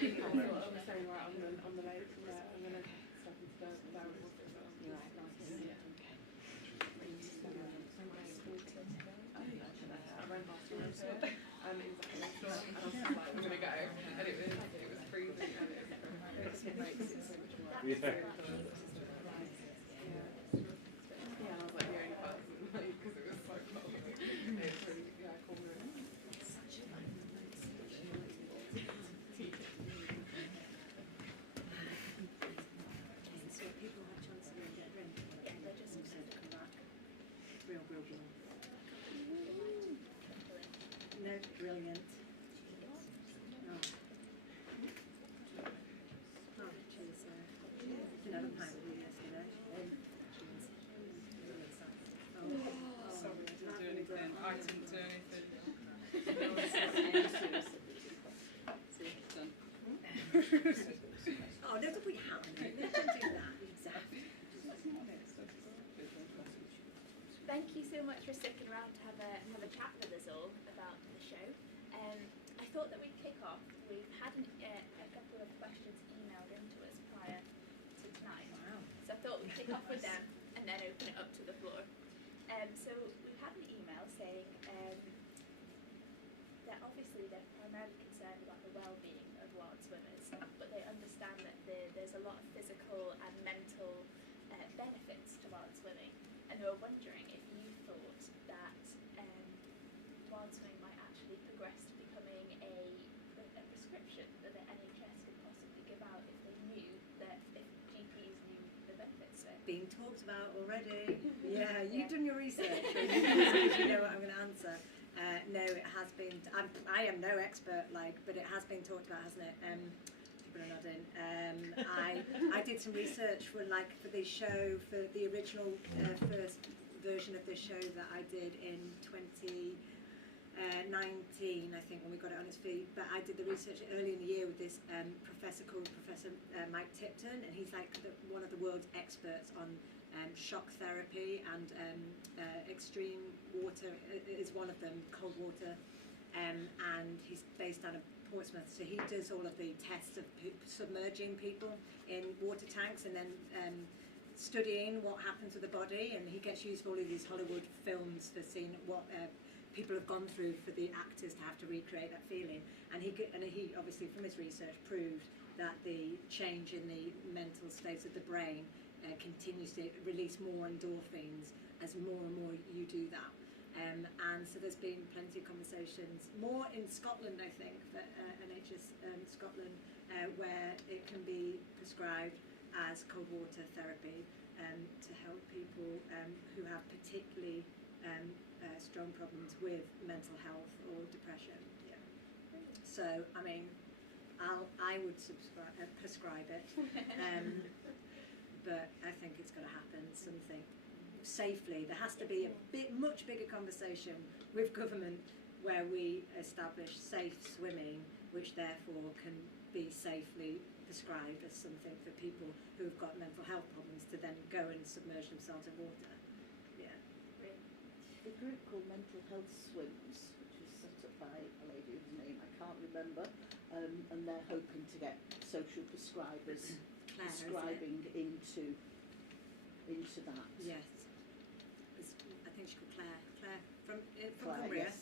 saying right on the lake, I'm going to step into the down water. I ran past the water, and it was like a storm, and I was like, I'm going to go, and it was freezing, and it makes it so much more. Yeah, I was like the only person, because it was so cold. It's really, cool. So people have a chance to get a drink. Yeah, they're just excited to come back. Real blow. No, brilliant. Oh, cheers. Another pint with you yesterday. Cheers. Sorry, I didn't do anything. I didn't do anything. Oh, no, we haven't. They don't do that. Exactly. Thank you so much for sticking around to have a chat with us all about the show. I thought that we'd kick off. We've had a couple of questions emailed into us prior to tonight. Wow. So I thought we'd kick off with them and then open it up to the floor. So we've had an email saying that obviously they're primarily concerned about the well-being of wild swimmers, but they understand that there's a lot of physical and mental benefits to wild swimming, and they were wondering if you thought that wild swimming might actually progress to becoming a prescription that the NHS could possibly give out if they knew that, if GPs knew the benefits of it. Being talked about already. Yeah, you've done your research. You know what I'm going to answer. No, it has been. I am no expert, but it has been talked about, hasn't it? People are nodding. I did some research for the show, for the original first version of this show that I did in 2019, I think, when we got it on its feet. But I did the research early in the year with this professor called Professor Mike Tipton, and he's one of the world's experts on shock therapy, and extreme water is one of them, cold water, and he's based out of Portsmouth, so he does all of the tests of submerging people in water tanks and then studying what happens to the body, and he gets used to all of these Hollywood films for seeing what people have gone through for the actors to have to recreate that feeling, and he obviously from his research proved that the change in the mental states of the brain continues to release more endorphins as more and more you do that. And so there's been plenty of conversations, more in Scotland, I think, for NHS Scotland, where it can be prescribed as cold water therapy to help people who have particularly strong problems with mental health or depression. Yeah. So, I mean, I would prescribe it, but I think it's got to happen, something safely. There has to be a much bigger conversation with government where we establish safe swimming, which therefore can be safely prescribed as something for people who have got mental health problems to then go and submerge themselves in water. Yeah. The group called Mental Health Swims, which was set up by a lady whose name I can't remember, and they're hoping to get social prescribers prescribing into that. Yes. I think she's called Claire. Claire from Cumbria.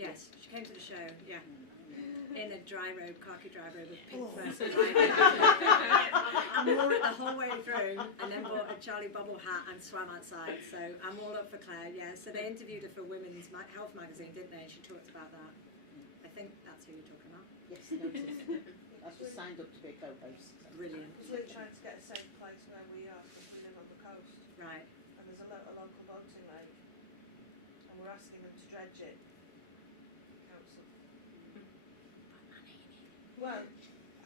Yes, she came to the show. Yeah. In a dry robe, khaki dry robe with pink first. I wore it the whole way through, and then bought a Charlie Bubble hat and swam outside. So I'm all up for Claire. Yeah. So they interviewed her for Women's Health magazine, didn't they? And she talked about that. I think that's who you're talking about. Yes, I noticed. I've just signed up to be a co-host. Brilliant. We're trying to get a safe place where we are, because we live on the coast. Right. And there's a local boating lake, and we're asking them to dredge it. Council. Well,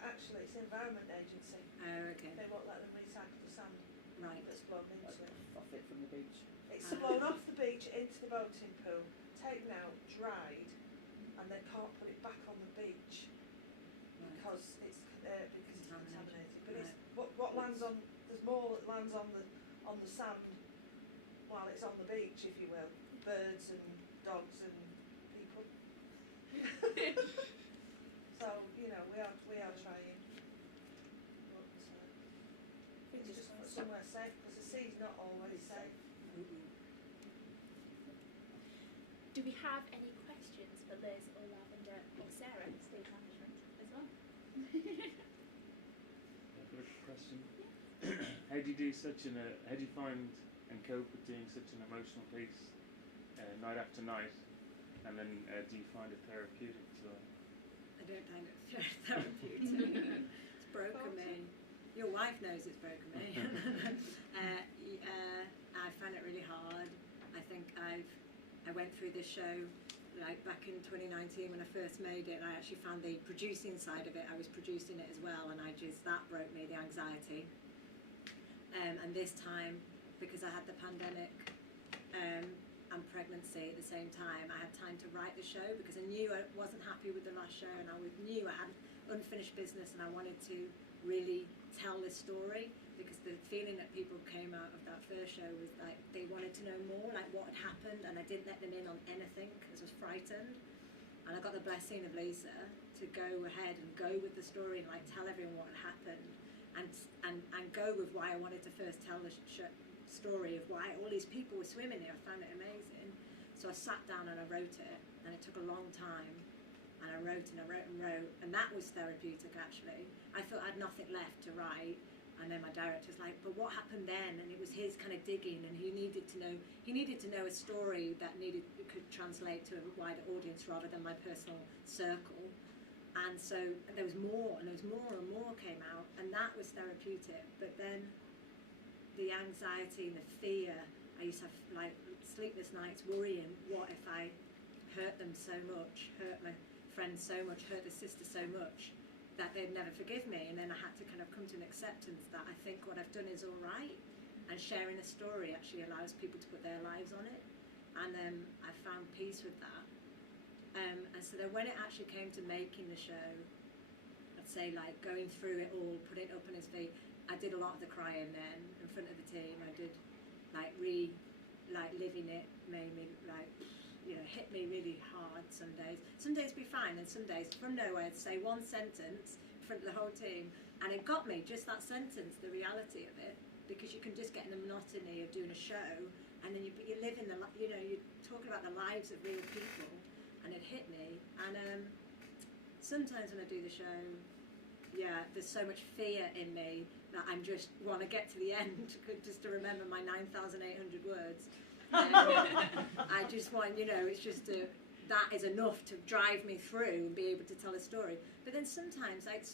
actually, it's the Environment Agency. Oh, okay. They won't let them recycle the sand that's blown into it. Off it from the beach. It's blown off the beach into the boating pool, taken out, dried, and they can't put it back on the beach because it's contaminated. But it's what lands on. There's more that lands on the sand while it's on the beach, if you will. Birds and dogs and people. So we are trying. somewhere safe, because the sea's not always safe. Do we have any questions for Liz or Lavender or Sarah, stage management as well? Good question. How do you do how do you find and cope with doing such an emotional piece night after night, and then do you find it therapeutic as well? I don't find it therapeutic. It's broken me. Your wife knows it's broken me. I find it really hard. I think I went through this show like back in 2019 when I first made it, and I actually found the producing side of it. I was producing it as well, and that broke me, the anxiety. And this time, because I had the pandemic and pregnancy at the same time, I had time to write the show, because I knew I wasn't happy with the last show, and I knew I had unfinished business, and I wanted to really tell this story, because the feeling that people came out of that first show was like they wanted to know more, like what had happened, and I didn't let them in on anything because I was frightened. And I got the blessing of Lisa to go ahead and go with the story and like tell everyone what had happened, and go with why I wanted to first tell the story of why all these people were swimming here. I found it amazing. So I sat down and I wrote it, and it took a long time. And I wrote and I wrote and wrote, and that was therapeutic actually. I thought I had nothing left to write, and then my director was like, but what happened then? And it was his kind of digging, and he needed to know a story that could translate to a wider audience rather than my personal circle. And so there was more, and there was more and more came out, and that was therapeutic. But then the anxiety and the fear, I used to have like sleepless nights worrying, what if I hurt them so much, hurt my friends so much, hurt the sister so much, that they'd never forgive me. And then I had to kind of come to an acceptance that I think what I've done is all right, and sharing a story actually allows people to put their lives on it, and I found peace with that. And so then when it actually came to making the show, I'd say like going through it all, putting it up on his feet, I did a lot of the crying then in front of the team. I did like living it made me like, you know, hit me really hard some days. Some days be fine, and some days from nowhere I'd say one sentence in front of the whole team, and it got me, just that sentence, the reality of it, because you can just get in the monotony of doing a show, and then you live in you're talking about the lives of real people, and it hit me. And sometimes when I do the show, yeah, there's so much fear in me that I just want to get to the end just to remember my 9,800 words. I just want, it's just that is enough to drive me through and be able to tell a story. But then sometimes, like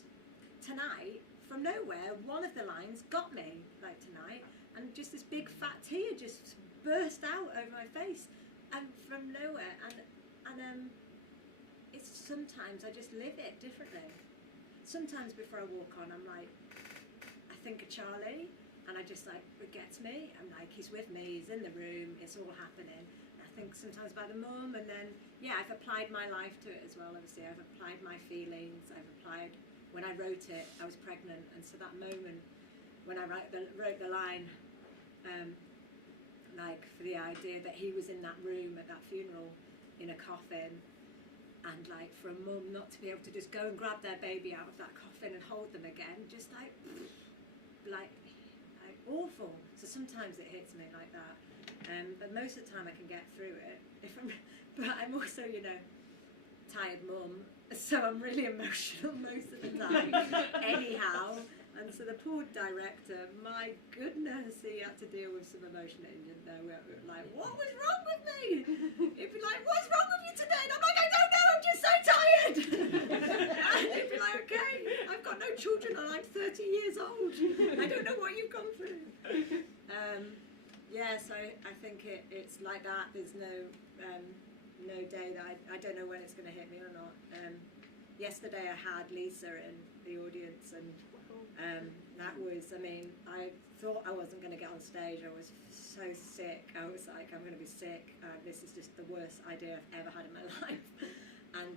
tonight, from nowhere, one of the lines got me, like tonight, and just this big fat tear just burst out over my face, and from nowhere. And it's sometimes I just live it differently. Sometimes before I walk on, I'm like, I think of Charlie. And I just like, it gets me. I'm like, he's with me, he's in the room, it's all happening. I think sometimes about the mum, and then, yeah, I've applied my life to it as well, obviously. I've applied my feelings, when I wrote it, I was pregnant, and so that moment when I wrote the line, like for the idea that he was in that room at that funeral in a coffin, and like for a mum not to be able to just go and grab their baby out of that coffin and hold them again, just like awful. So sometimes it hits me like that, but most of the time I can get through it. But I'm also, tired mum, so I'm really emotional most of the time. Anyhow, and so the poor director, my goodness, he had to deal with some emotion that he didn't know. Like, what was wrong with me? He'd be like, what's wrong with you today? And I'm like, I don't know, I'm just so tired. And he'd be like, okay, I've got no children and I'm 30 years old. I don't know what you've gone through. Yeah, so I think it's like that. There's no day that I don't know when it's going to hit me or not. Yesterday I had Lisa in the audience, and that was, I thought I wasn't going to get on stage. I was so sick. I was like, I'm going to be sick. This is just the worst idea I've ever had in my life. And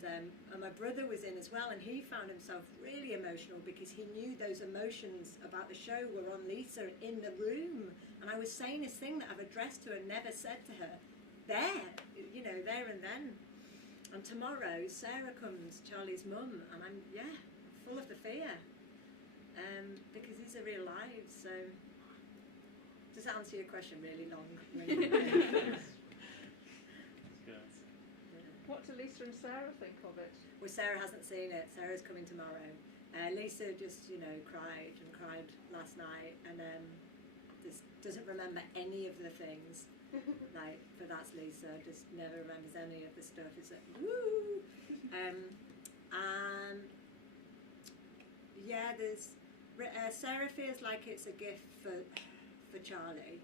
my brother was in as well, and he found himself really emotional because he knew those emotions about the show were on Lisa in the room. And I was saying this thing that I've addressed to her and never said to her there, there and then. And tomorrow, Sarah comes, Charlie's mum, and I'm full of the fear, because these are real lives. So Does that answer your question? Really long. Really Good. What do Lisa and Sarah think of it? Well, Sarah hasn't seen it. Sarah's coming tomorrow. Lisa just, cried and cried last night, and just doesn't remember any of the things. But that's Lisa. Just never remembers any of the stuff. It's like woo. Yeah, there's. Sarah feels like it's a gift for Charlie,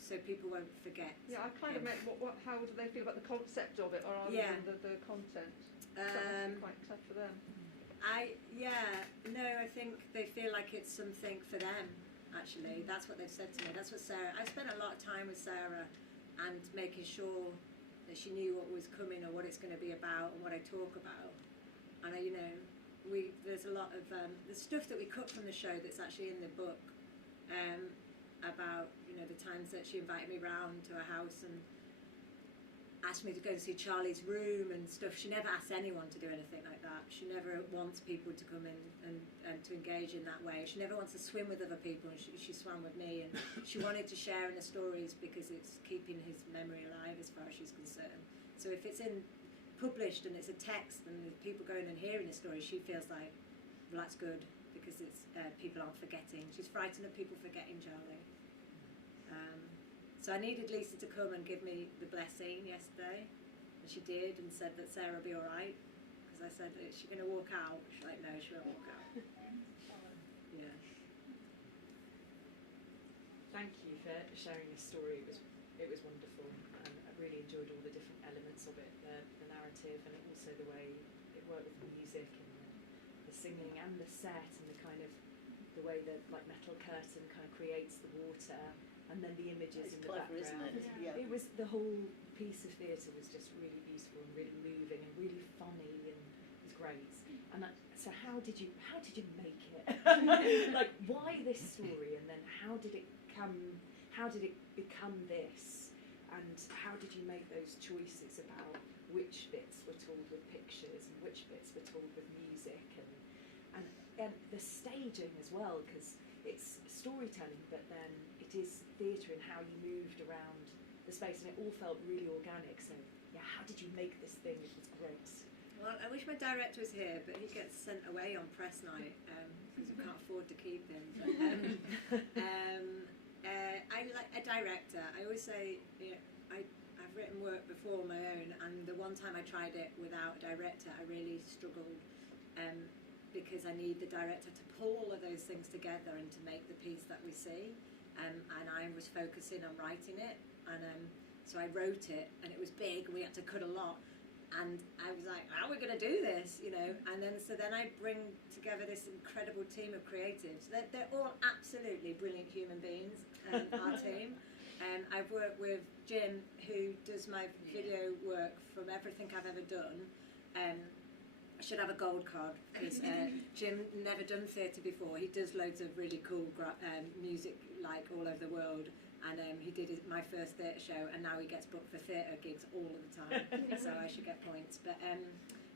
so people won't forget. Yeah, I kind of meant how do they feel about the concept of it, or rather than the content? That must be quite tough for them. I think they feel like it's something for them. Actually, that's what they've said to me. That's what Sarah. I spent a lot of time with Sarah, and making sure that she knew what was coming or what it's going to be about and what I talk about. And there's a lot of the stuff that we cut from the show that's actually in the book about the times that she invited me round to her house and asked me to go and see Charlie's room and stuff. She never asks anyone to do anything like that. She never wants people to come in and to engage in that way. She never wants to swim with other people, and she swam with me, and she wanted to share in the stories because it's keeping his memory alive as far as she's concerned. So if it's published and it's a text and people going and hearing the story, she feels like, well, that's good because it's people aren't forgetting. She's frightened of people forgetting Charlie. So I needed Lisa to come and give me the blessing yesterday, and she did, and said that Sarah will be all right, because I said, is she going to walk out? She's like, no, she won't walk out. Yeah. Thank you for sharing your story. It was wonderful, and I really enjoyed all the different elements of it, the narrative, and also the way it worked with the music and the singing and the set, and the kind of the way that metal curtain kind of creates the water, and then the images in the clever, background. isn't it? Yeah. It was, the whole piece of theatre was just really beautiful and really moving and really funny, and it was great. And so how did you make it? Why this story, and then how did it become this, and how did you make those choices about which bits were told with pictures and which bits were told with music, and the staging as well, because it's storytelling, but then it is theatre and how you moved around the space, and it all felt really organic. So yeah, how did you make this thing? It was great. Well, I wish my director was here, but he gets sent away on press night because we can't afford to keep him. But, I like a director. I always say, I've written work before on my own, and the one time I tried it without a director, I really struggled because I need the director to pull all of those things together and to make the piece that we see. And I was focusing on writing it, and so I wrote it, and it was big, and we had to cut a lot. And I was like, how are we going to do this, And then I bring together this incredible team of creatives. They're all absolutely brilliant human beings, our team. I've worked with Jim, who does my video work from everything I've ever done. I should have a gold card, because Jim never done theatre before. He does loads of really cool music, all over the world. And he did my first theatre show, and now he gets booked for theatre gigs all of the time, so I should get points. But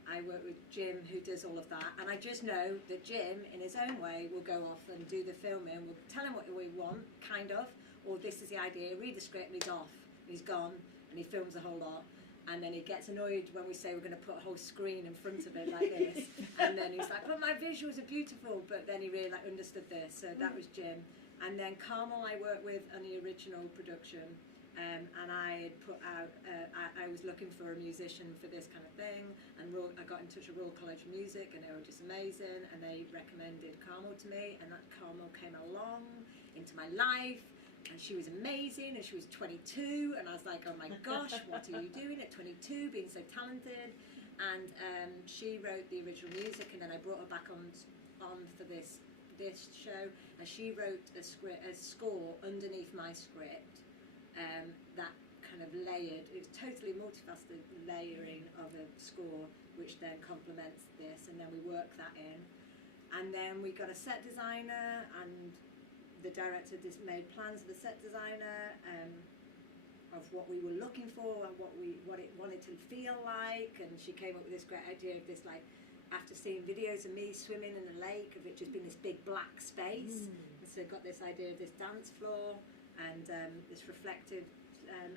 I work with Jim, who does all of that, and I just know that Jim, in his own way, will go off and do the filming. We'll tell him what we want, kind of, or this is the idea, read the script, and he's off. He's gone, and he films a whole lot. And then he gets annoyed when we say we're going to put a whole screen in front of it like this. And then he's like, but my visuals are beautiful. But then he really understood this. So that was Jim. And then Carmel I worked with on the original production. And I had put out, I was looking for a musician for this kind of thing. And I got in touch with Royal College of Music, and they were just amazing. And they recommended Carmel to me. And that Carmel came along into my life. And she was amazing, and she was 22, and I was like, oh my gosh, what are you doing at 22, being so talented? And she wrote the original music, and then I brought her back on for this show, and she wrote a score underneath my script that kind of layered, it was totally multifaceted layering of a score, which then complements this, and then we work that in. And then we got a set designer, and the director just made plans of the set designer of what we were looking for and what it wanted to feel like, and she came up with this great idea of this, after seeing videos of me swimming in a lake, of it just being this big black space. And so got this idea of this dance floor and this reflective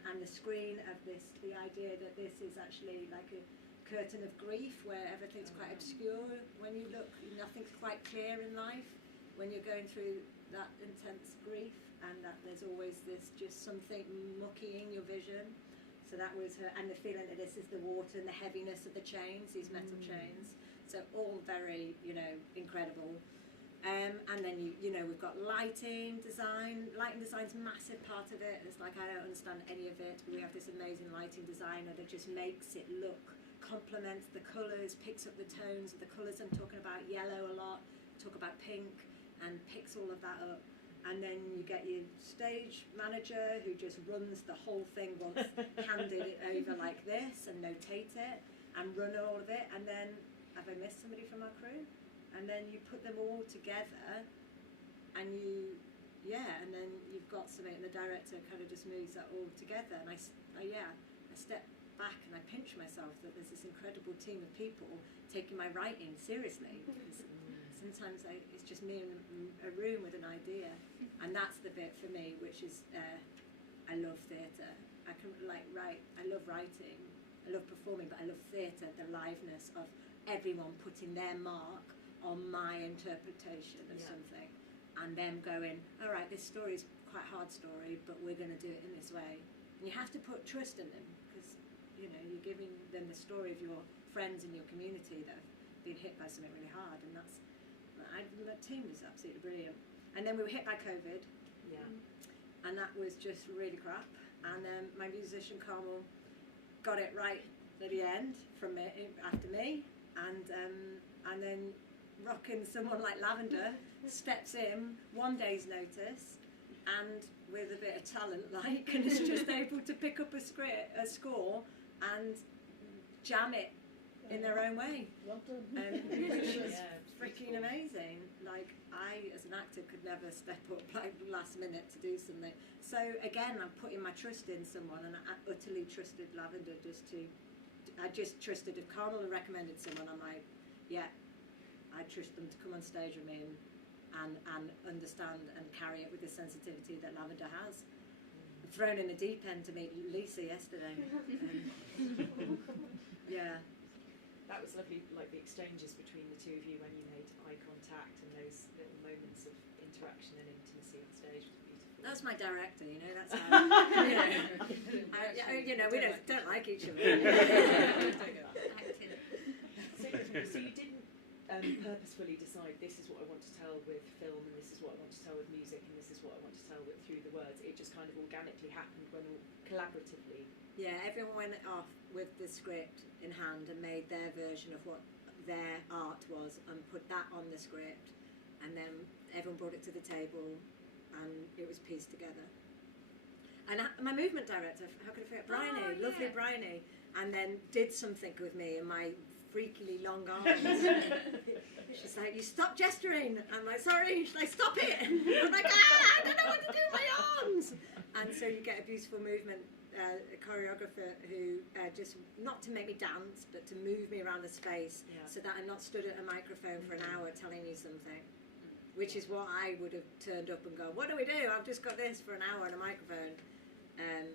and the screen of this, the idea that this is actually like a curtain of grief where everything's quite obscure. When you look, nothing's quite clear in life when you're going through that intense grief, and that there's always this just something muckying your vision. So that was her, and the feeling that this is the water and the heaviness of the chains, these metal chains. So all very, you know, incredible. And then you know, we've got lighting design. Lighting design's a massive part of it. It's like I don't understand any of it, but we have this amazing lighting designer that just makes it look, complements the colours, picks up the tones of the colours. I'm talking about yellow a lot, talk about pink, and picks all of that up. And then you get your stage manager who just runs the whole thing once, handed it over like this and notate it and run all of it. And then, have I missed somebody from our crew? And then you put them all together and you, and then you've got something, and the director kind of just moves that all together. And I step back and I pinch myself that there's this incredible team of people taking my writing seriously. Sometimes it's just me in a room with an idea, and that's the bit for me, which is I love theatre. I can write. I love writing. I love performing, but I love theatre. The liveness of everyone putting their mark on my interpretation of something, and them going, all right, this story is quite a hard story, but we're going to do it in this way. And you have to put trust in them, because you know you're giving them the story of your friends in your community that have been hit by something really hard, and that's. The team was absolutely brilliant. And then we were hit by COVID, and that was just really crap. And my musician Carmel got it right at the end from me, after me, and then rocking someone like Lavender steps in 1 day's notice, and with a bit of talent, and is just able to pick up a score and jam it in their own way, which is freaking amazing. Like, I, as an actor, could never step up like last minute to do something. So again, I'm putting my trust in someone, and I utterly trusted Lavender I just trusted if Carmel recommended someone, I'm like, yeah, I trust them to come on stage with me and understand and carry it with the sensitivity that Lavender has. Thrown in the deep end to meet Lisa yesterday. That was lovely, like the exchanges between the two of you when you made eye contact, and those little moments of interaction and intimacy on stage was beautiful. That's my director, you know, that's how, you know, we don't like each other. So you didn't purposefully decide this is what I want to tell with film, and this is what I want to tell with music, and this is what I want to tell with through the words. It just kind of organically happened when collaboratively. Yeah, everyone went off with the script in hand and made their version of what their art was and put that on the script, and then everyone brought it to the table and it was pieced together. And my movement director, how could I forget, Bryony, lovely Bryony, and then did something with me and my freakily long arms. She's like, you stop gesturing. I'm like, sorry. She's like, stop it. I'm like, I don't know what to do with my arms. And so you get a beautiful movement a choreographer who just, not to make me dance, but to move me around the space so that I'm not stood at a microphone for an hour telling you something, which is what I would have turned up and gone, what do we do? I've just got this for an hour on a microphone. And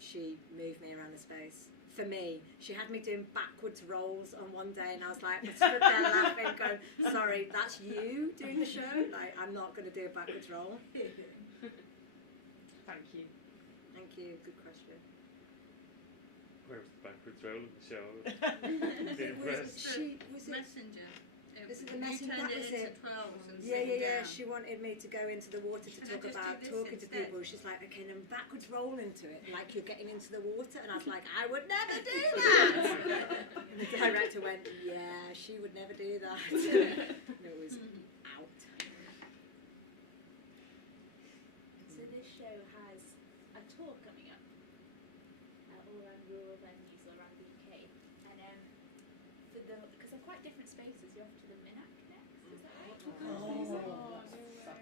she moved me around the space. For me, she had me doing backwards rolls on one day, and I was like, I stood there laughing, going, sorry, that's you doing the show? Like, I'm not going to do a backwards roll. Thank you. Thank you, good question. Where was the backwards roll of the show? Messenger. This is the messenger. That was it. She wanted me to go into the water to talk about talking to people. She's like, okay, then backwards roll into it, like you're getting into the water. And I was like, I would never do that. And the director went, yeah, she would never do that. And it was out. So this show has a tour coming up all around rural venues all around the UK, and because they're quite different spaces, you're off to the Minack next, is that right?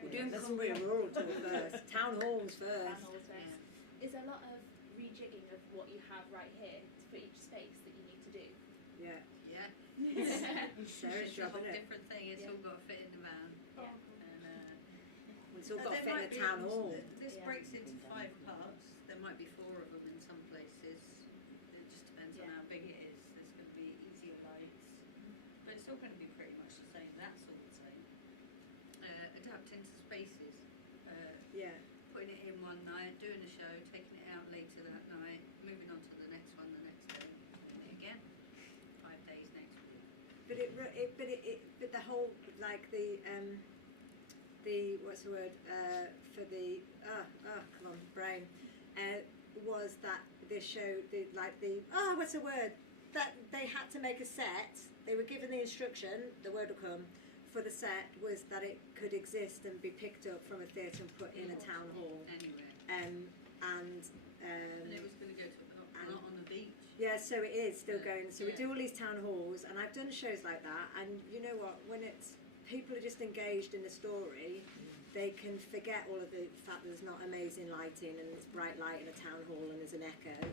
We're doing Cumbria Rural Tour first, Town Halls first. Town Halls first. Is a lot of rejigging of what you have right here for each space that you need to do. Yeah. Yeah. Sarah's It's a job, whole isn't it? different thing. It's all got to fit in the van. Yeah. And It's all got to fit in the town hall. This Yeah. breaks into 5 parts. There might be 4 of them in some places. It just depends on how big it is. There's going to be easier lights, but it's all going to be pretty much the same. That's all the same. Adapting to spaces. Yeah. Putting it in one night, doing a show, taking it out later that night, moving on to the next one the next day, doing it again. 5 days next week. But the whole, like the what's the word for the come on brain, was that this show what's the word, that they had to make a set. They were given the instruction, the word will come, for the set was that it could exist and be picked up from a theatre and put in a town hall. Anywhere. And it was going to go to a lot on the beach. yeah, so it is still going. So we Yeah. do all these town halls, and I've done shows like that. And you know what? When it's people are just engaged in the story, they can forget all of the fact that there's not amazing lighting and it's bright light in a town hall and there's an echo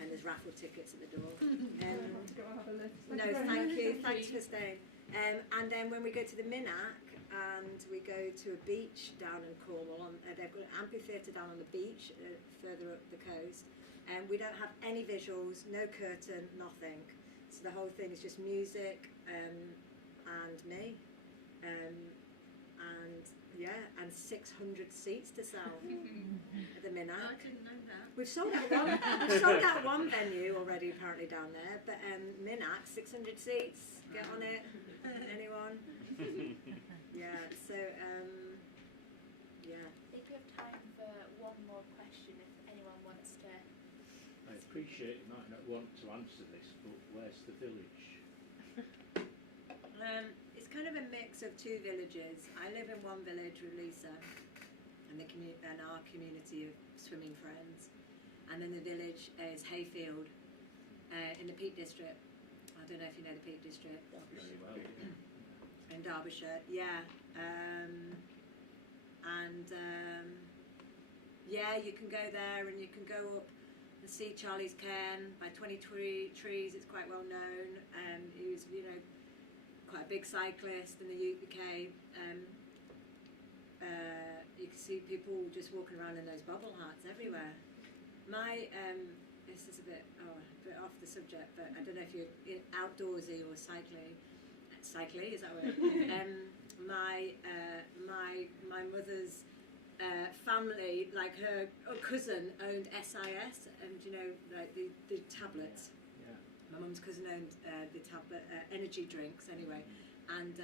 and there's raffle tickets at the door. Go and have a lift. No, thank you. Thanks for staying. And then when we go to the Minack and we go to a beach down in Cornwall, they've got an amphitheatre down on the beach further up the coast, and we don't have any visuals, no curtain, nothing. So the whole thing is just music and me, and yeah, and 600 seats to sell at the I Minack. didn't know that. We've sold out one venue already apparently down there, but Minack, 600 seats. Get on it. Anyone? Yeah. So yeah. I think we have time for one more question if anyone wants to. I appreciate you might not want to answer this, but where's the village? It's kind of a mix of 2 villages. I live in one village with Lisa and and our community of swimming friends, and then the village is Hayfield in the Peak District. I don't know if you know the Peak District. Very well. In Derbyshire, yeah. Yeah, you can go there and you can go up and see Charlie's Cairn by 23 Trees. It's quite well known. He was, quite a big cyclist in the UK. You can see people just walking around in those bubble hats everywhere. This is a bit off the subject, but I don't know if you're outdoorsy or cycling, is that right? My mother's family, like her cousin owned SIS, and like the tablets. Yeah. My mum's cousin owned the tablet energy drinks anyway, and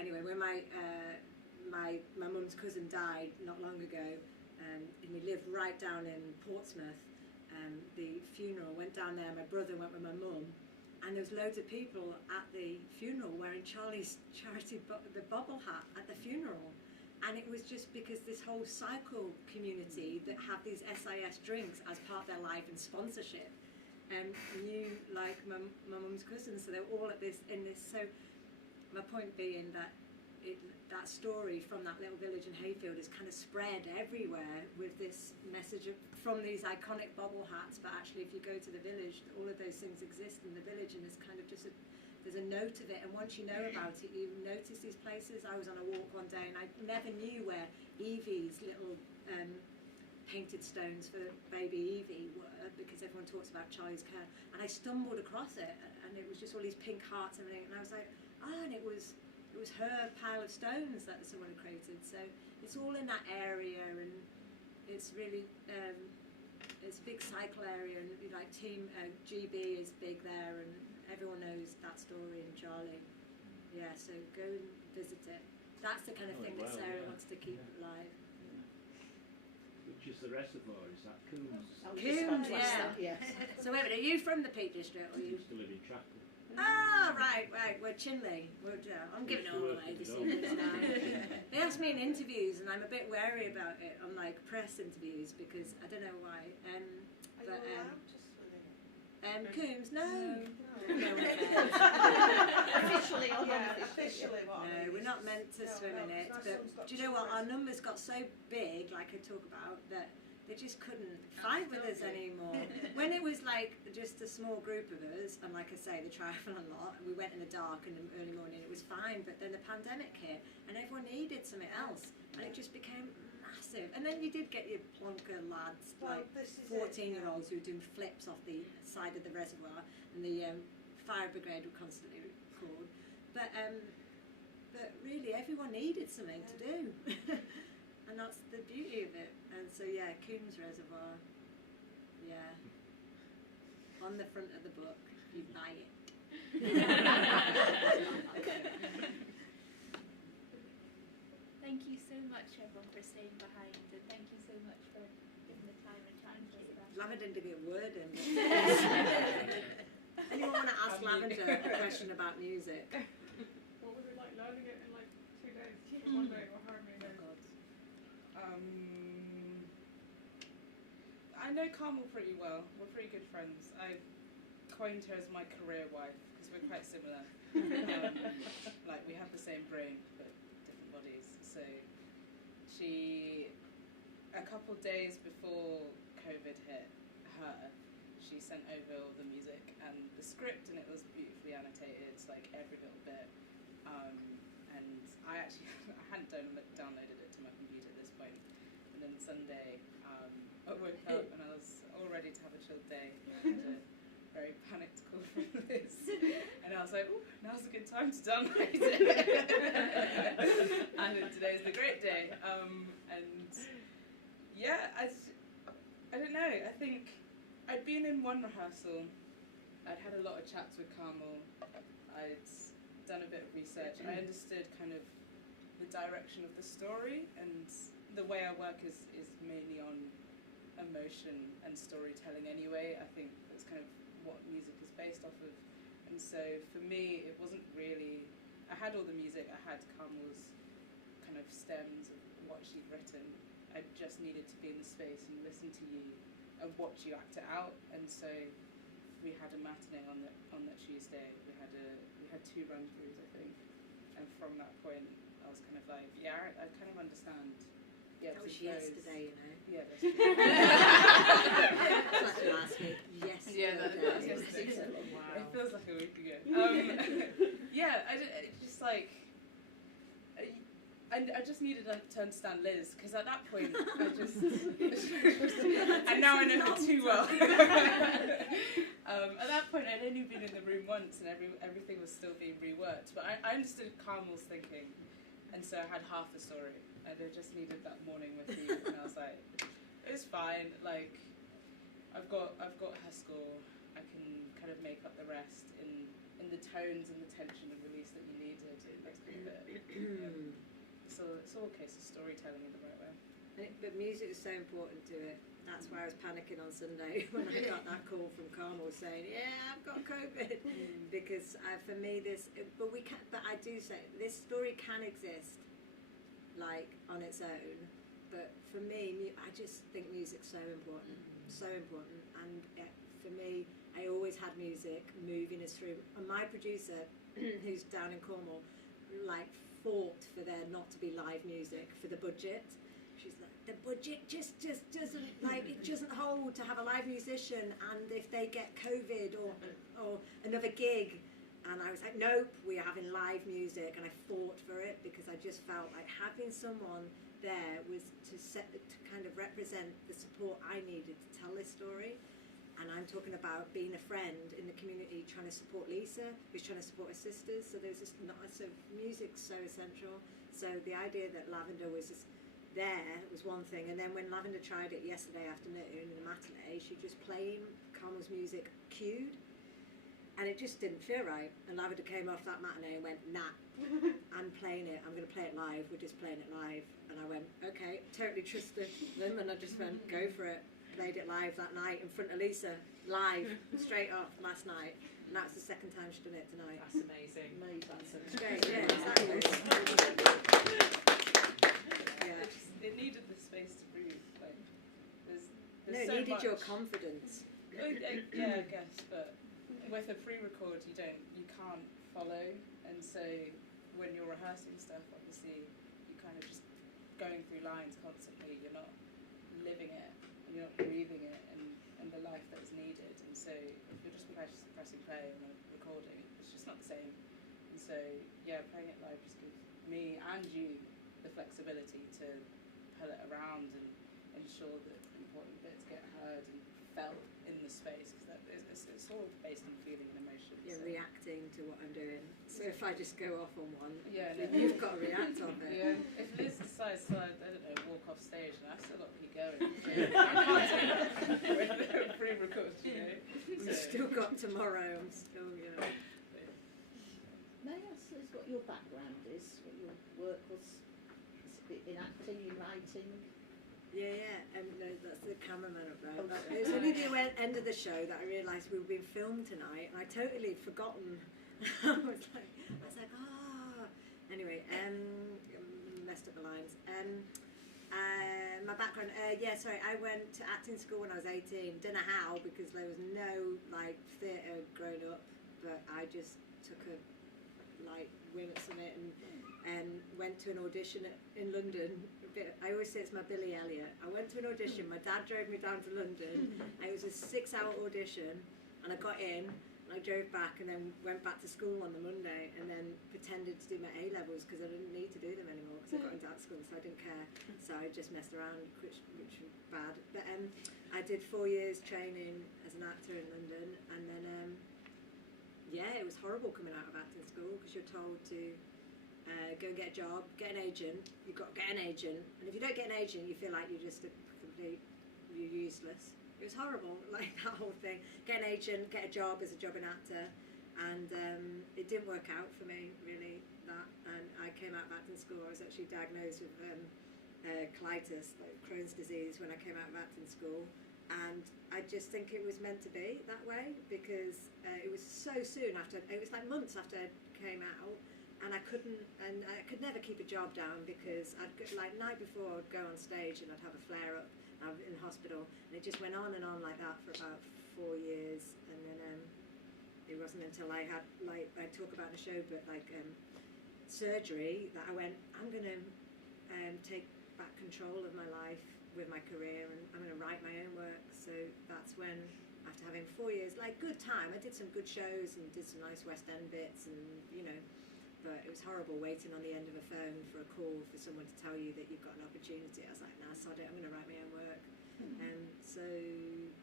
anyway, when my mum's cousin died not long ago, and he lived right down in Portsmouth. The funeral went down there. My brother went with my mum, and there was loads of people at the funeral wearing Charlie's charity the bobble hat at the funeral, and it was just because this whole cycle community that have these SIS drinks as part of their life and sponsorship, knew like my mum's cousins, so they were all at this. So my point being that that story from that little village in Hayfield is kind of spread everywhere with this message from these iconic bobble hats, but actually if you go to the village, all of those things exist in the village, and there's kind of just there's a note of it, and once you know about it, you notice these places. I was on a walk one day and I never knew where Evie's little painted stones for baby Evie were, because everyone talks about Charlie's Cairn, and I stumbled across it, and it was just all these pink hearts and everything, and I was like, and it was her pile of stones that someone had created. So it's all in that area, and it's really it's a big cycle area, and like Team GB is big there, and everyone knows that story, and Charlie. Yeah, so go and visit it. That's the kind of thing that Sarah wants to keep alive. Which is the reservoir? Is that Coombs? Coombs, yeah. Yes. So wait a minute, are you from the Peak District, or I are you? used to live in Trafford. Right, we're Chinley. I'm giving it all away this evening now. They ask me in interviews, and I'm a bit wary about it on like press interviews, because I don't know why. Are you allowed to swim in it? Coombs, no. No. No one cares. Officially or Yeah, unofficially? officially what I No, mean we're is not meant to no, swim in no, it. my But son's got do you know what? Our children. numbers got so big, like I talk about, that they just couldn't fight with us anymore. When it was like just a small group of us, and like I say, the triathlon lot, and we went in the dark in the early morning, it was fine, but then the pandemic hit, and everyone needed something else, and it just became massive. And then you did get your plonker lads, like 14-year-olds who were doing flips off the side of the reservoir, and the fire brigade were constantly called. But really, everyone needed something to do. And that's the beauty of it. And so, yeah, Coombs Reservoir, yeah, on the front of the book, you buy it. Thank you so much, everyone, for staying behind, and thank you so much for giving the time and chatting to us about it. Lavender didn't get a word in. Anyone want to ask Lavender a question about music? What was it like learning it in like 2 days, or 1 day, or however many days? I know Carmel pretty well. We're pretty good friends. I coined her as my career wife because we're quite similar. Like we have the same brain but different bodies. So she, a couple days before COVID hit her, she sent over all the music and the script, and it was beautifully annotated, like every little bit. And I actually I hadn't downloaded it to my computer at this point. And then Sunday, I woke up and I was all ready to have a chilled day. I had a very panicked call from Liz, and I was like, "Ooh, now's a good time to download it." And today's the great day. And yeah, I don't know. I think I'd been in one rehearsal. I'd had a lot of chats with Carmel. I'd done a bit of research. I understood kind of the direction of the story, and the way I work is mainly on emotion and storytelling anyway. I think that's kind of what music is based off of. And so for me, it wasn't really, I had all the music, I had Carmel's kind of stems of what she'd written. I just needed to be in the space and listen to you and watch you act it out. And so we had a matinee on that Tuesday. We had 2 run-throughs, I think. And from that point, I was kind of like, yeah, I kind of understand. Yeah, that was yesterday, you know. Yeah, that's true. Like last week. Yesterday. Yeah, that was yesterday. Wow. It feels like a week ago. Yeah, I just like, I just needed to understand Liz, because at that point, I just, and now I know her too well. At that point, I'd only been in the room once, and everything was still being reworked. But I understood Carmel's thinking, and so I had half the story. And I just needed that morning with you, and I was like, it's fine. Like, I've got her score. I can kind of make up the rest in the tones and the tension and release that you needed. That's kind of it. So it's all a case of storytelling in the right way. But music is so important to it. That's why I was panicking on Sunday when I got that call from Carmel saying, "Yeah, I've got COVID," because for me but I do say this story can exist like on its own, but for me, I just think music's so important, and for me, I always had music moving us through. And my producer, who's down in Cornwall, like fought for there not to be live music for the budget. She's like, the budget just doesn't, like, it doesn't hold to have a live musician, and if they get COVID or another gig. And I was like, nope, we're having live music, and I fought for it because I just felt like having someone there was to kind of represent the support I needed to tell this story. And I'm talking about being a friend in the community, trying to support Lisa, who's trying to support her sisters. So there's just so music's so essential. So the idea that Lavender was just there was one thing, and then when Lavender tried it yesterday afternoon in the matinee, she just playing Carmel's music cued. And it just didn't feel right. And Lavender came off that matinee and went, nah, I'm playing it. I'm going to play it live. We're just playing it live. And I went, okay, totally trusted them. And I just went, go for it. Played it live that night in front of Lisa, live, straight off last night. And that's the second time she's done it tonight. That's amazing. It's great, yeah, exactly. Yeah. It needed the space to breathe. Like, there's it so needed much. your confidence. Yeah, I guess, but with a pre-record, you can't follow, and so when you're rehearsing stuff, obviously you're kind of just going through lines constantly. You're not living it, and you're not breathing it and the life that is needed. And so if you're just pressing play on a recording, it's just not the same. And so yeah, playing it live just gives me and you the flexibility to pull it around and ensure that important bits get heard and felt in the space, because it's all based on feeling and emotion. You're so. reacting to what I'm doing. So if I just go off on one, Yeah, no. you've got to react on it. Yeah. If Liz decides to, I don't know, walk off stage, and I've still got to keep going. So I can't do that when they're pre-recorded, you know. We've still got tomorrow. I'm still, you know. May I ask Liz what your background is, what your work was? Is it in acting, in writing? Yeah, no, that's the cameraman up there. It was only the end of the show that I realised we were being filmed tonight, and I totally had forgotten. I was like, Anyway, messed up the lines. My background, I went to acting school when I was 18. Don't know how, because there was no like theatre growing up, but I just took a like wing at something and went to an audition in London. I always say it's my Billy Elliot. I went to an audition, my dad drove me down to London, and it was a 6-hour audition, and I got in, and I drove back, and then went back to school on the Monday, and then pretended to do my A-levels, because I didn't need to do them anymore, because I got into art school, so I didn't care, so I just messed around, which was bad. But I did 4 years training as an actor in London, and then, it was horrible coming out of acting school, because you're told to go and get a job, get an agent. You've got to get an agent, and if you don't get an agent, you feel like you're just you're useless. It was horrible, like that whole thing. Get an agent, get a job as a jobbing actor, and it didn't work out for me really. That, and I came out of acting school. I was actually diagnosed with colitis, like Crohn's disease, when I came out of acting school, and I just think it was meant to be that way, because it was so soon after. It was like months after I came out. And I could never keep a job down, because I'd go, like night before I'd go on stage and I'd have a flare up. I was in hospital, and it just went on and on like that for about 4 years. And then it wasn't until I had, like I talk about in the show, but like surgery, that I went, I'm gonna take back control of my life with my career, and I'm gonna write my own work. So that's when, after having 4 years, like good time, I did some good shows and did some nice West End bits, and you know. But it was horrible waiting on the end of a phone for a call for someone to tell you that you've got an opportunity. I was like, nah, sod it, I'm going to write my own work. And so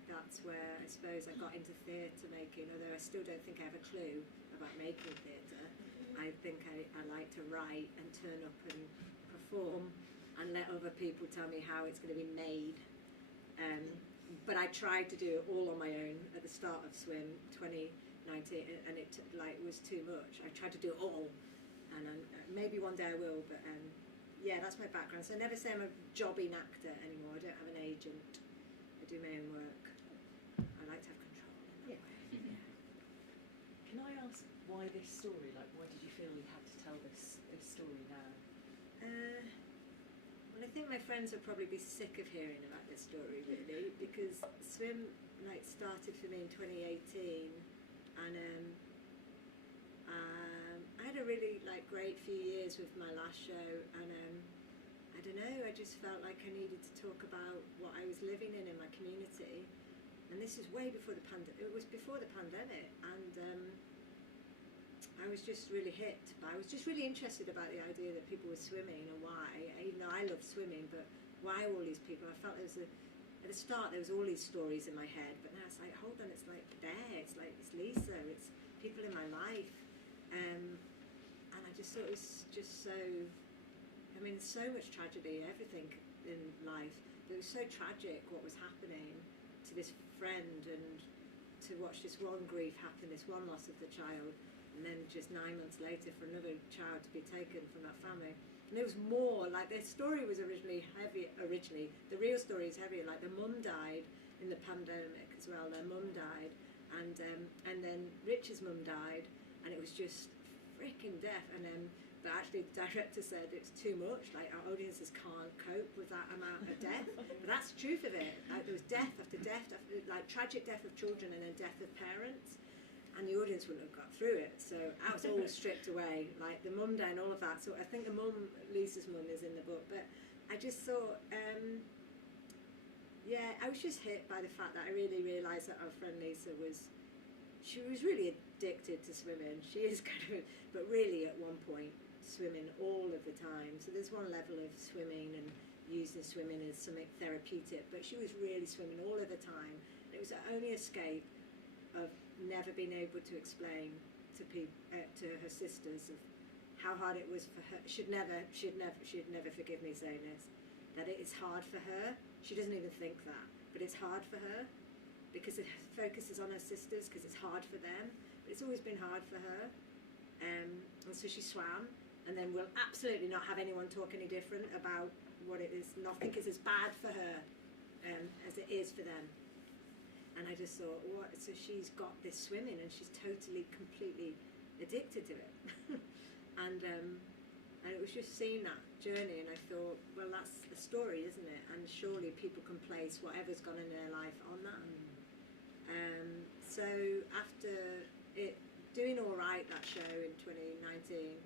that's where I suppose I got into theatre making, although I still don't think I have a clue about making theatre. I think I like to write and turn up and perform and let other people tell me how it's going to be made. But I tried to do it all on my own at the start of Swim 2019, and it was too much. I tried to do it all. And maybe one day I will, but that's my background. So I never say I'm a jobbing actor anymore. I don't have an agent. I do my own work. I like to have control in that way. Yeah. Can I ask why this story? Like, why did you feel you had to tell this story now? Well, I think my friends will probably be sick of hearing about this story, really, because Swim started for me in 2018, and I had a really great few years with my last show, and I don't know, I just felt like I needed to talk about what I was living in my community, and this is way before the pandemic. It was before the pandemic, and I was just really hit. But I was just really interested about the idea that people were swimming, and why. Even though I love swimming, but why all these people? I felt at the start there was all these stories in my head, but now it's like, hold on, it's like there. It's like it's Lisa. It's people in my life. And I just thought it was just so, I mean, so much tragedy, everything in life, but it was so tragic what was happening to this friend, and to watch this one grief happen, this one loss of the child, and then just 9 months later for another child to be taken from that family. And there was more, like their story was originally heavy, the real story is heavier, like the mum died in the pandemic as well, their mum died, and then Rich's mum died, and it was just freaking death. And but actually the director said it's too much, like our audiences can't cope with that amount of death. But that's the truth of it. Like, there was death after death, like tragic death of children, and then death of parents, and the audience wouldn't have got through it. So that was all stripped away, like the mum died and all of that. So I think the mum, Lisa's mum, is in the book, but I just thought Yeah, I was just hit by the fact that I really realised that our friend Lisa she was really addicted to swimming. She is kind of, but really at one point swimming all of the time. So there's one level of swimming and using swimming as something therapeutic, but she was really swimming all of the time. And it was her only escape of never being able to explain to her sisters of how hard it was for her. She'd never forgive me saying this, that it is hard for her. She doesn't even think that, but it's hard for her because it focuses on her sisters because it's hard for them. But it's always been hard for her, and so she swam, and then will absolutely not have anyone talk any different about what it is. Nothing is as bad for her as it is for them. And I just thought, what? So she's got this swimming, and she's totally, completely addicted to it. And it was just seeing that journey, and I thought, well, that's a story, isn't it? And surely people can place whatever's gone in their life on that. So after it doing all right, that show in 2019,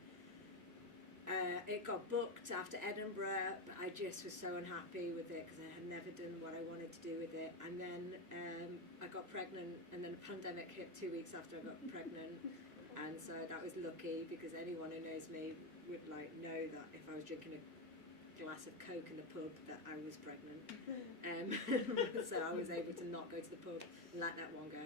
it got booked after Edinburgh, but I just was so unhappy with it because I had never done what I wanted to do with it. And then I got pregnant, and then the pandemic hit 2 weeks after I got pregnant. And so that was lucky, because anyone who knows me would know that if I was drinking a glass of Coke in the pub that I was pregnant. So I was able to not go to the pub and let that one go.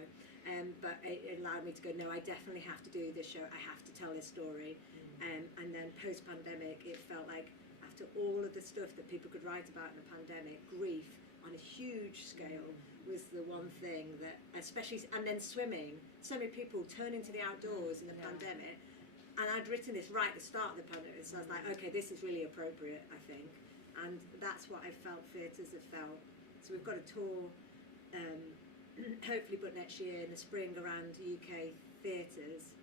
But it allowed me to go, no, I definitely have to do this show, I have to tell this story. And then post-pandemic, it felt like after all of the stuff that people could write about in the pandemic, grief on a huge scale was the one thing that, especially, and then swimming, so many people turning to the outdoors in the pandemic, and I'd written this right at the start of the pandemic, so I was like, okay, this is really appropriate, I think, and that's what I felt theatres have felt. So we've got a tour, hopefully booked next year in the spring around UK theatres,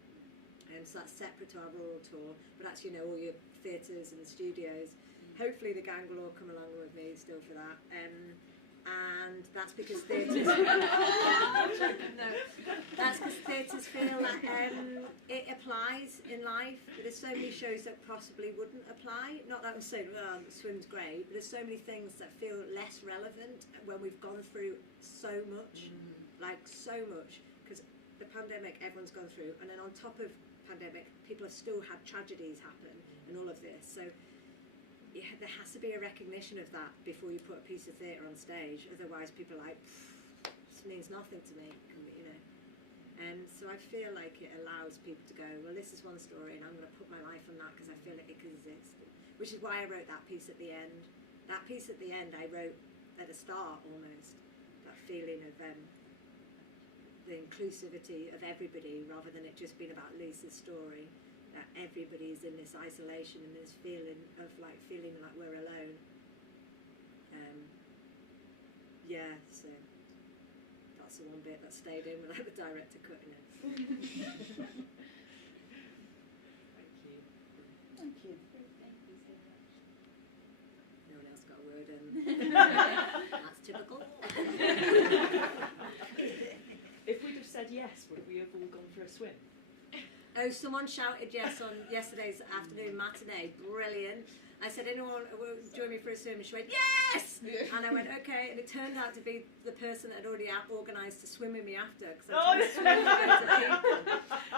so that's separate to our rural tour, but that's, all your theatres and studios. Hopefully the gang will all come along with me still for that. And that's because theatres that's because theatres feel like it applies in life. There's so many shows that possibly wouldn't apply. Not that I'm saying, swim's great, but there's so many things that feel less relevant when we've gone through so much, because the pandemic everyone's gone through, and then on top of pandemic, people have still had tragedies happen and all of this. So yeah, there has to be a recognition of that before you put a piece of theatre on stage. Otherwise, people are like, this means nothing to me, so I feel like it allows people to go, well, this is one story, and I'm going to put my life on that because I feel like it can exist. Which is why I wrote that piece at the end. That piece at the end I wrote at the start almost. That feeling of the inclusivity of everybody, rather than it just being about Lisa's story. That everybody's in this isolation and this feeling like we're alone. So that's the one bit that stayed in without the director cutting it. Thank you. No one else got a word in. That's typical. If we'd have said yes, would we have all gone for a swim? Oh, someone shouted yes on yesterday's afternoon matinee. Brilliant. I said, anyone will join me for a swim? And she went, yes! And I went, okay. And it turned out to be the person that had already organised to swim with me after. Because I was swimming with loads of people.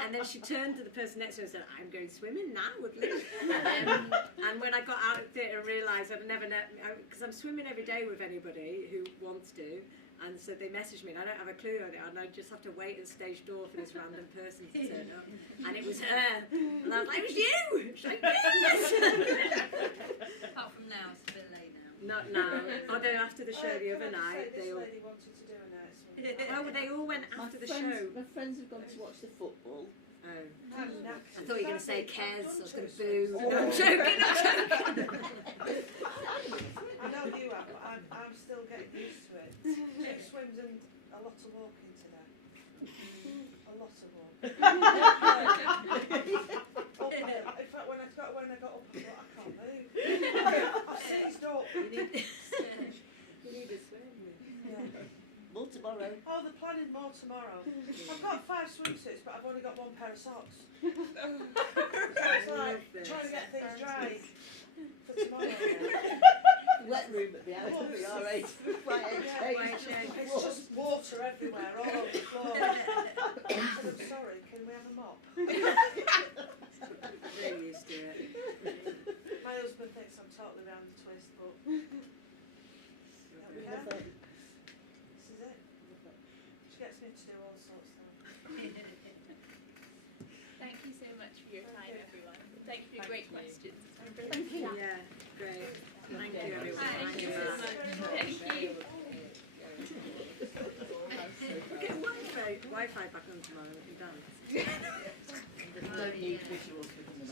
And then she turned to the person next to her and said, I'm going swimming now with Liz. And when I got out of theatre and realised I'd never, because I'm swimming every day with anybody who wants to. And so they messaged me, and I don't have a clue on it, and I just have to wait at the stage door for this random person to turn up. And it was her. And I was like, it was you! She's like, yes! Apart from now, it's a bit late now. Not now. Although after the show the other night, they all... This lady wanted to do a night swim. Oh, they all went after the show. My friends have gone to watch the football. Oh. I'm I thought you were going to say Kez, I was going to boo. Oh. No, I'm joking, I'm joking. I know you have, but I'm still getting used to it. 2 swims and a lot of walking today. A lot of walking. In fact, when I got up, I thought, I can't move. I seized up. You need a swim. Yeah. More tomorrow. Oh, they're planning more tomorrow. I've got 5 swimsuits, but I've only got 1 pair of socks. So it's like trying to get things dry for tomorrow. wet room at the RH. It's just water everywhere, all over the floor. I said, I'm sorry, can we have a mop? Really used to it. My husband thinks I'm totally round the twist, but don't care. This is it. She gets me to do all sorts of things. Thank you so much for your time, everyone. Thank you for your great questions. Thank you. Yeah, great. Thank you, everyone. Thank you so Matt. much. Thank you. We're getting Wi-Fi back on tomorrow. We're done. Don't need visuals within the